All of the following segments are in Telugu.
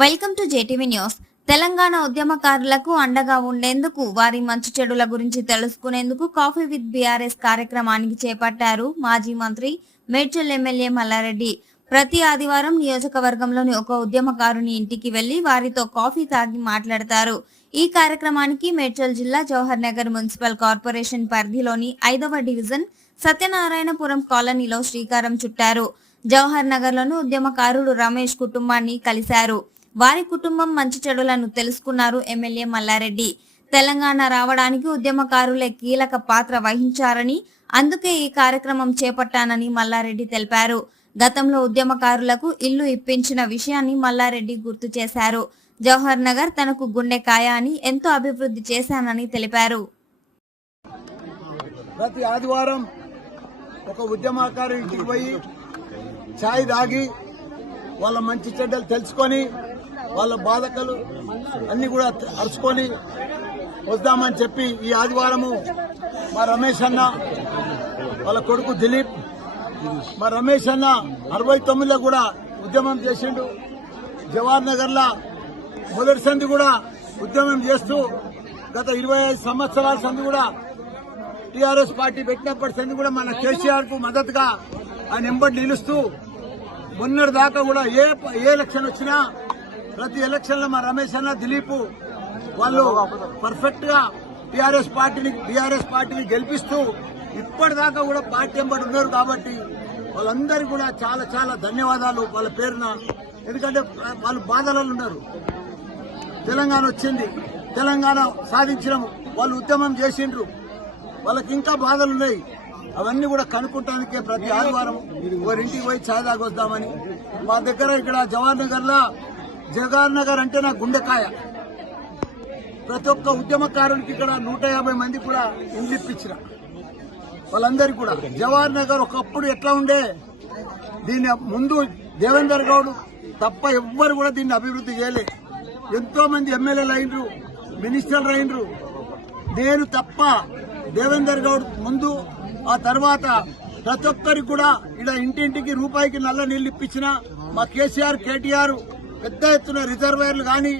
Welcome to JTV news. Telangana ఉద్యమకారులకు అండగా ఉండేందుకు, వారి మంచి చెడుల గురించి తెలుసుకునేందుకు కాఫీ విత్ బీఆర్ఎస్ కార్యక్రమానికి చేపట్టారు మాజీ మంత్రి మేడ్చల్ ఎమ్మెల్యే మల్లారెడ్డి. ప్రతి ఆదివారం నియోజకవర్గంలోని ఒక ఉద్యమకారుని ఇంటికి వెళ్లి వారితో కాఫీ తాగి మాట్లాడతారు. ఈ కార్యక్రమానికి మేడ్చల్ జిల్లా జవహర్ నగర్ మున్సిపల్ కార్పొరేషన్ పరిధిలోని 5వ డివిజన్ సత్యనారాయణపురం కాలనీలో శ్రీకారం చుట్టారు. జవహర్ నగర్ లోని ఉద్యమకారుడు రమేష్ కుటుంబాన్ని కలిశారు. వారి కుటుంబం మంచి చెడులను తెలుసుకున్నారు ఎమ్మెల్యే మల్లారెడ్డి. తెలంగాణ రావడానికి ఉద్యమకారులే కీలక పాత్ర వహించారని, అందుకే ఈ కార్యక్రమం చేపట్టానని మల్లారెడ్డి తెలిపారు. గతంలో ఉద్యమకారులకు ఇల్లు ఇప్పించిన విషయాన్ని మల్లారెడ్డి గుర్తు చేశారు. జవహర్ నగర్ తనకు గుండెకాయ అని, ఎంతో అభివృద్ధి చేశానని తెలిపారు. ప్రతి ఆదివారం ఒక ఉద్యమకారు ఇంటికి పోయి ఛాయ్ తాగి వాళ్ళ మంచి చెడ్డలు తెలుసుకొని వాళ్ళ బాధకలు అన్ని కూడా అరుచుకొని వద్దామని చెప్పి ఈ ఆదివారము మా రమేష్ అన్న వాళ్ళ కొడుకు దిలీప్, మా రమేష్ అన్న 69లో కూడా ఉద్యమం చేసిండు. జవహర్ నగర్ లా మొదటి సంధి కూడా ఉద్యమం చేస్తూ గత 25 సంవత్సరాల సంధి కూడా టీఆర్ఎస్ పార్టీ పెట్టినప్పటి సంధి కూడా మన కేసీఆర్ కు మద్దతుగా ఆయన ఎంబడి నిలుస్తూ మొన్నటి దాకా కూడా ఏ ఎలక్షన్ వచ్చినా ప్రతి ఎలక్షన్ లో మా రమేష్ అన్న దిలీప్ వాళ్ళు పర్ఫెక్ట్ గా బీఆర్ఎస్ పార్టీని గెలిపిస్తూ ఇప్పటిదాకా కూడా పార్టీ ఎంబడి ఉన్నారు. కాబట్టి వాళ్ళందరికీ కూడా చాలా చాలా ధన్యవాదాలు వాళ్ళ పేరున. ఎందుకంటే వాళ్ళు బాధలలో ఉన్నారు. తెలంగాణ వచ్చింది, తెలంగాణ సాధించినాము, వాళ్ళు ఉద్యమం చేసిండ్రు, వాళ్ళకి ఇంకా బాధలు ఉన్నాయి. అవన్నీ కూడా కనుక్కుంటానికే ప్రతి ఆదివారం వారింటికి పోయి ఛాయ్ తాగొద్దామని. మా దగ్గర ఇక్కడ జవహర్ నగర్ అంటే నా గుండెకాయ. ప్రతి ఒక్క ఉద్యమకారునికి ఇక్కడ 150 మంది కూడా ఇండ్లు ఇప్పించిన వాళ్ళందరికీ కూడా. జవహర్ నగర్ ఒకప్పుడు ఎట్లా ఉండే, దీని ముందు దేవేందర్ గౌడ్ తప్ప ఎవ్వరు కూడా దీన్ని అభివృద్ధి చేయలే. ఎంతో మంది ఎమ్మెల్యేలు అయినరు, మినిస్టర్లు అయినరు, నేను తప్ప. దేవేందర్ గౌడ్ ముందు, ఆ తర్వాత ప్రతి ఒక్కరికి కూడా ఇక్కడ ఇంటింటికి రూపాయికి నల్ల నీళ్లు ఇప్పించిన మా కేటీఆర్ పెద్ద ఎత్తున రిజర్వాయర్లు గాని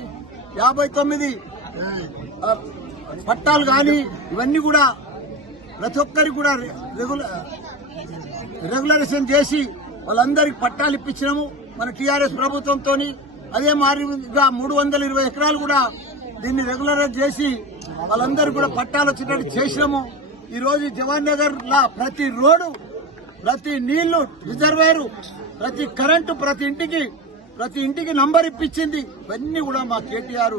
59 పట్టాలు గాని ఇవన్నీ కూడా ప్రతి ఒక్కరికి కూడా రెగ్యులరేషన్ చేసి వాళ్ళందరికి పట్టాలు ఇప్పించినాము మన టీఆర్ఎస్ ప్రభుత్వంతో. అదే మాదిరిగా 320 ఎకరాలు కూడా దీన్ని రెగ్యులరైజ్ చేసి వాళ్ళందరూ కూడా పట్టాలు వచ్చేటట్టు చేసినాము. ఈ రోజు జవహర్ నగర్ లా ప్రతి రోడ్డు, ప్రతి నీళ్లు, రిజర్వాయర్, ప్రతి కరెంటు, ప్రతి ఇంటికి నంబర్ ఇప్పించింది. ఇవన్నీ కూడా మా కేటీఆర్